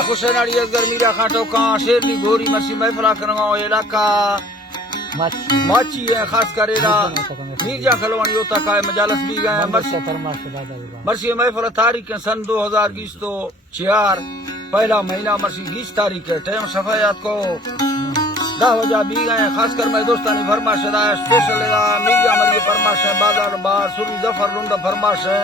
खुशनाड़ी गर्मी रखा टोका शेरनी गोरी मसी महफला करवा इलाका माची है खास करेरा मीरजा खलवानी होता का मजालस भी गए मरसी महफल तारीख सन 2020 तो 4 पहला महीना मरसी 20 तारीख है टाइम सफायात को 10 बजा भी गए खास कर मैं दोस्तानी फरमाश है स्पेशल मीरजा मरिए फरमाश है बाजार बार सुरी जफर लुंडा फरमाश है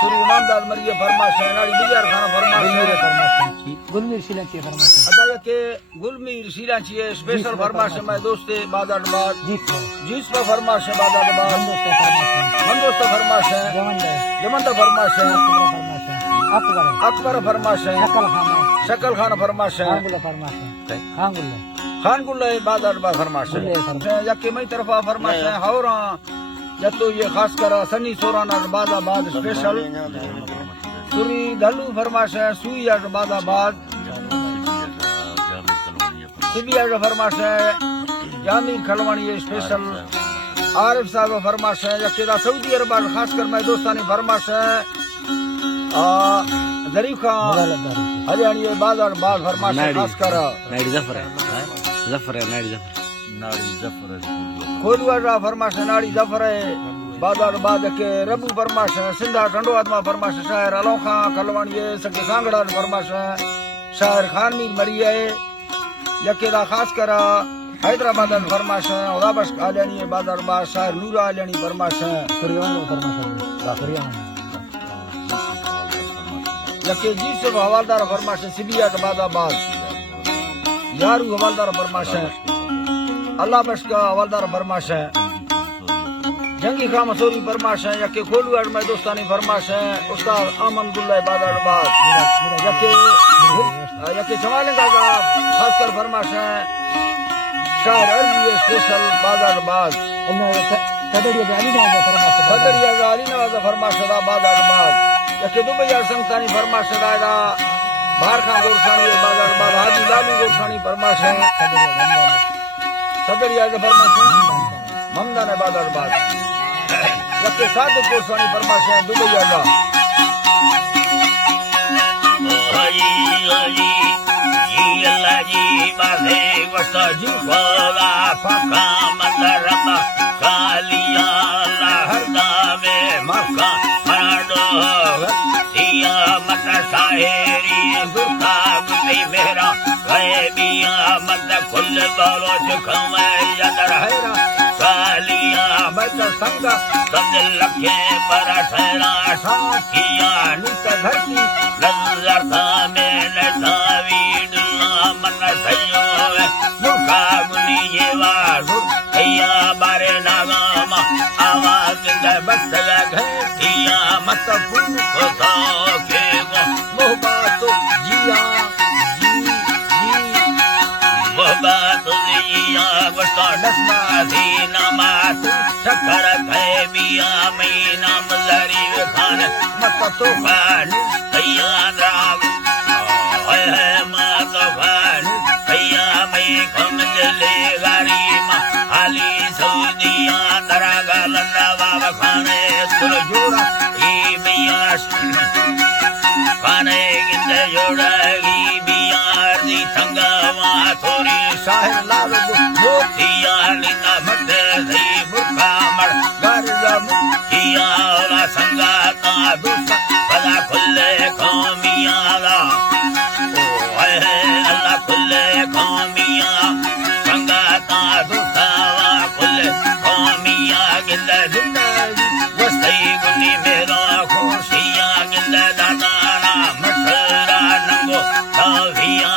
सुरी इमामदाद मरिए फरमाश है नाड़ी बिजार खाना फरमाश है गुलमीर शिलाची फरमाश अदा के गुलमीर शिलाची है स्पेशल फरमाश है मैं दोस्ते बाजार बार जीस पर फरमाश है बाजार बार मंदोस्त फरमाश है जमंदा फरमाश है अकबर फरमाश है शकल खान फरमाश है खानगुल्ला बाजार बार फरमाश है यके मई तरफा फरमाश है हौरा या तो ये खास कर सनी सोराना बाजाबाद स्पेशल सुरी धलू फरमाश है सुई बाजाबाद सिबिया फरमाश है जामी खलवानी स्पेशल आरिफ साहब फरमाश है यकेदा सऊदी अरब खास कर मैं दोस्तानी फरमाश है जरीफ खान हरियाणी बाजार बाद फरमाश है खास कर खोलुआ फरमाश नाड़ी जफर है बाजार बाद के रबू फरमाश सिंधा ठंडो आत्मा फरमाश शायर अलोखा खलवानी सके सांगड़ा फरमाश शायर खान मीर मरी है यकेदा खास कर हैदराबाद फरमाश उदाबश आलियानी बाजार बाद शायर नूरा आलियानी फरमाश यके जी से हवालदार फरमाश सिबिया के बाजाबाद यारू हवालदार फरमाश अल्लाह बश का हवालदार फरमाश है जंगी खा मसूरी फरमाश है यके खोलुआ में दोस्तानी फरमाश है उस्ताद अमनदुल्ला बादरबाद यके जमाले का खासकर फरमाश है शायर अर्जी स्पेशल बादरबाद कदरिया जाली नवाज फरमाश दा बादरबाद यके दुबई संतानी फरमाश दायरा बाहर खान गोरखानी बादरबाद हाजी लालू गोरखानी फरमाश है सदरिया के फरमाश ममदा ने बाजार बाद यके साथ गोस्वामी फरमाश है दुबई का हरी हरी जी अल्लाह जी बाहे वसा जी खोला फका मदरबा कालिया हरदा में मक्का माडो सिया मत साहेरी दुर्गा गुली मेरा गैबिया मत कुल बालो चखमे यदर हैरा कालिया मत संग सब लखे पर ठहरा साथिया नित घर की नजर था में नसावी दुल्ला मन सयो मुखा गुनी ये वाजु हैया बारे नागामा आवाज दे बस घटिया मत फुल को के गो मोहब्बत जिया मोहब्बत जिया वस्ता नस्मा दीना मातु चक्कर खैबिया में नाम लरी खान मत तो खान हैया राग है मत खान हैया में खम ले गारी मा आली सऊदिया दरागा लंडा बाबा खाने सुर जोड़ा ई मिया खाने गिंदे जोड़ागी बियार दी थंगावा थोड़ी शाहिर लाल मोतिया नीता मटे दी बुखा मर गर्जा मुखिया ला संगा का दुसा भला खुले कौमिया ला ओ है अल्लाह खुले कौमिया संगा का दुसा ला खुले कौमिया गिंदे जिंदगी वस्ती गुनी मेरा खुशिया गिंदे दादाना मसरा नंगो ताविया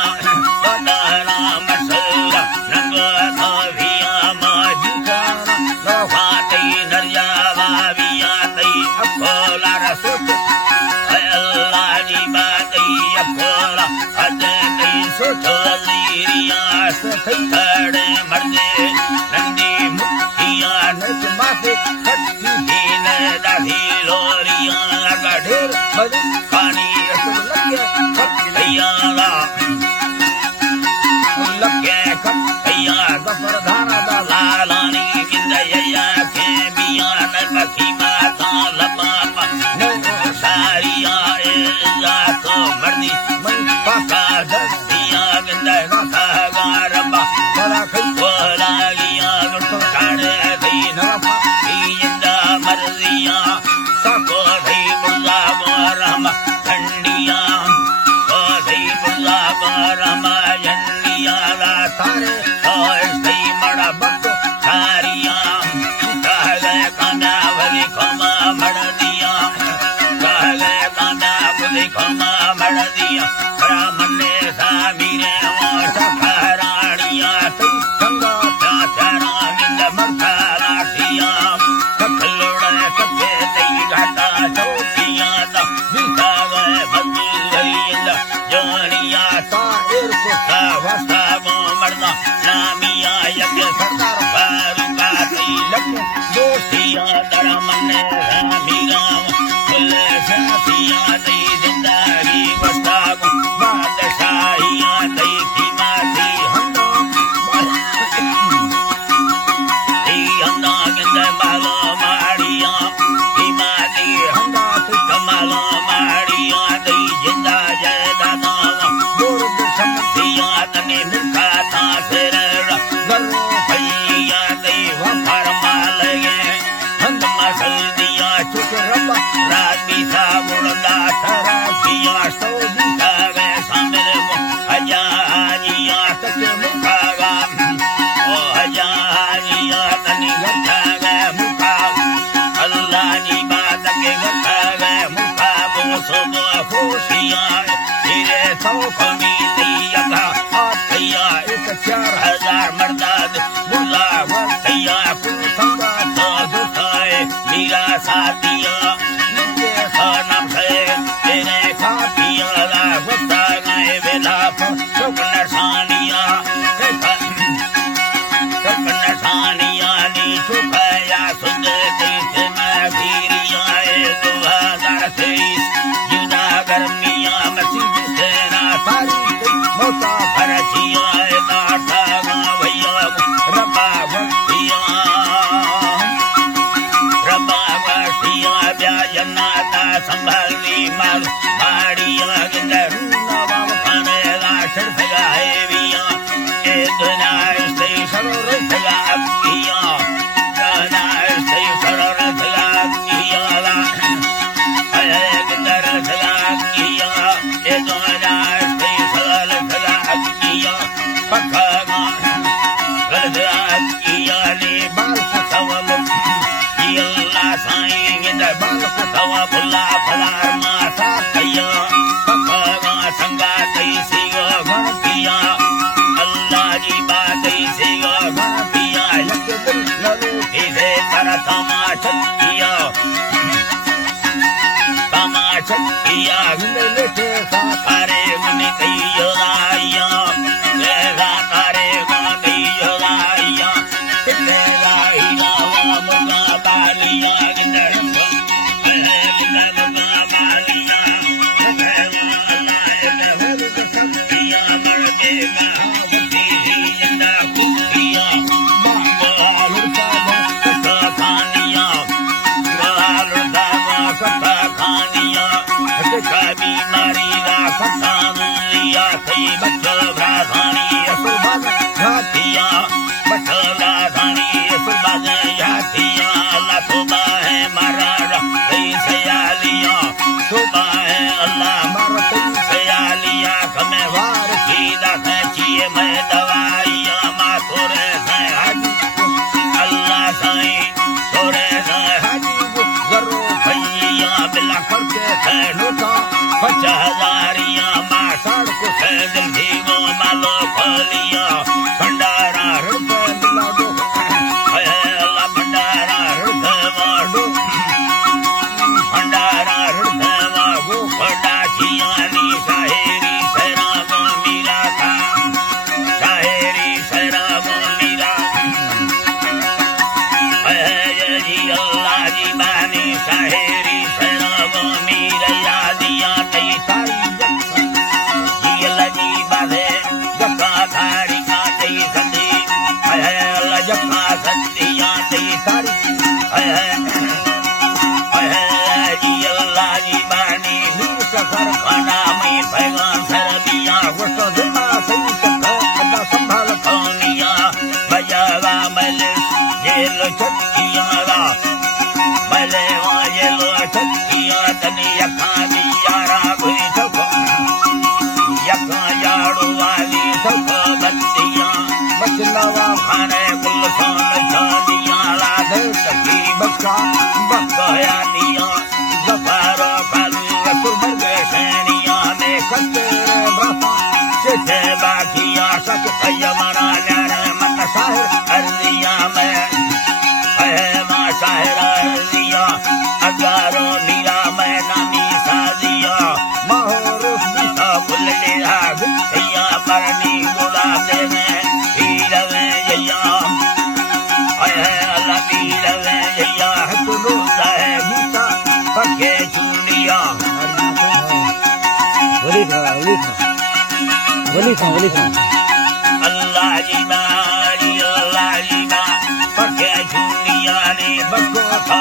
दादाना मसरा नंगो ताविया माजिकाना नवाते नरिया वाविया तई अकोला रसूत अल्लाह जी बातई अकोला अदे तई सोचो लीरिया से खड़े मर्दे नंदी मुखिया नच माथे खट्टी ने दाढ़ी लोरिया का ढेर मद पानी रस लगे लगे खैया गफर धाना दा लालानी किंदया के बिया न मखी माता लपा न सारिया या तो मर्दी मन पाका दस्तिया गिंदे रखा रब्बा बड़ा खई बोला गिया गुट ठाणे थी नवा इंदा मर्जिया सको थी बुला बोरम ठंडिया ओ थी बुला बोरम जंडिया ला तारे ओ थी मड़ा बक्तो सारिया काले कांदा वली खमा मड़ दिया काले कांदा वली खमा मड़ दिया रामने सामीरे मोटा खराड़िया तई संगा चाचरा मिंद मरता लाठिया कखलोड़े कखे तई घाटा चौकिया दा बीता गए भक्ति हरिंदा जोनिया ता एर को ता वस्ता गो मरना नामिया यज्ञ सरदार बारू का तई लग्न दोस्तिया दरा मन्ने रामीरा खुले साथिया तई जिंदगी वस्ता गो बादशाहिया तई कीमती हंदा अंदा गिंदे मालो माड़िया कीमती हंदा ते कमालो माड़िया तई जिंदा जयदाना गोर दे दिया तने मुखा था फिर गरो भैया तई वफर मालगे हंद मसल दिया चुक रब्बा राती सा मुड़दा ठरा किया सो दिखा गए सामने वो हजारिया तक मुखागा ओ हजारिया तनी गठा गए मुखा अल्लाह जी बात के गठा गए मुखा वो सो खुशियां तेरे सौ कमी दिया था आतिया एक 4000 मर्दाद मुल्ला वतिया कुल संगा तो दुखाए मेरा साथिया निजे खाना है तेरे खातिया ला वस्ता गए वेला सुकन सानिया सुकन सानिया नी सुखाया सुनते थे मैं फिरिया 2023 जुदा गर्मिया मसीह से ना तारी ते मोता भरतिया नाटा भैया रबा वस्तिया ब्याजनाता संभाली माल माड़िया गिंदर नवा खाने ला छड़फगा है बिया ए दुना से सरोर फगा अकिया दुना से सरोर फगा अकिया ला अरे गिंदर फगा अकिया ए दुना से सरोर फगा अकिया पखगा फगा अकिया ने बाल को सवम यल्ला साईं गिंदर बाल को तवा बुला फलार माता कया पखगा संगा तई सिगो गणपिया अल्लाह जी बातई सिगो गणपिया लगे दिल लरू इधे पर तमाशकिया जिंदे लेटे सा अरे मन कई राया लेगा तारे गई राया कितने राया मुगा बालिया गिंदर मैं दवाइया माथुर है अल्लाह साईं थोड़े हाजी वो जरो भैया बिला करके है नोटा 50,000 माँ साड़ को है दिल भी वो मालो खोलिया भंडारा रुपए मिला दो है अल्लाह भंडारा वाडू भंडारा वो खड़ा छियानी शायरी सैराब मीरा था शायरी सैराब मीरा है जी अल्लाह जी बानी शायरी सैराब मीरा यादिया तई तारी लजी बाधे जका थारी का तई सती है लजका सतिया तई तारी है जी अल्लाह जी बानी नीर सफर खाना में पैगाम सर दिया वस झाड़ू वाली सब बत्तियां बचनावा खाने कुल सोन चांदियां राधे सखी बक्का बकाया दिया जफारो फल सुमर के सैनियां में कस्ते ब्रता चिथे बाकिया सक सयमना न्यारे मन साहिर अर्दिया में है मां साहिर अर्दिया अगारो लीला में नामी सादिया माहोरुस सा कुल लीला भैया परनी गुलाब देने पीरवे जया है अल्लाह पीरवे जया तुलो है गीता पके चूड़िया वली था अल्लाह जी बारी अल्लाह जी बा पके चूड़िया ने बको था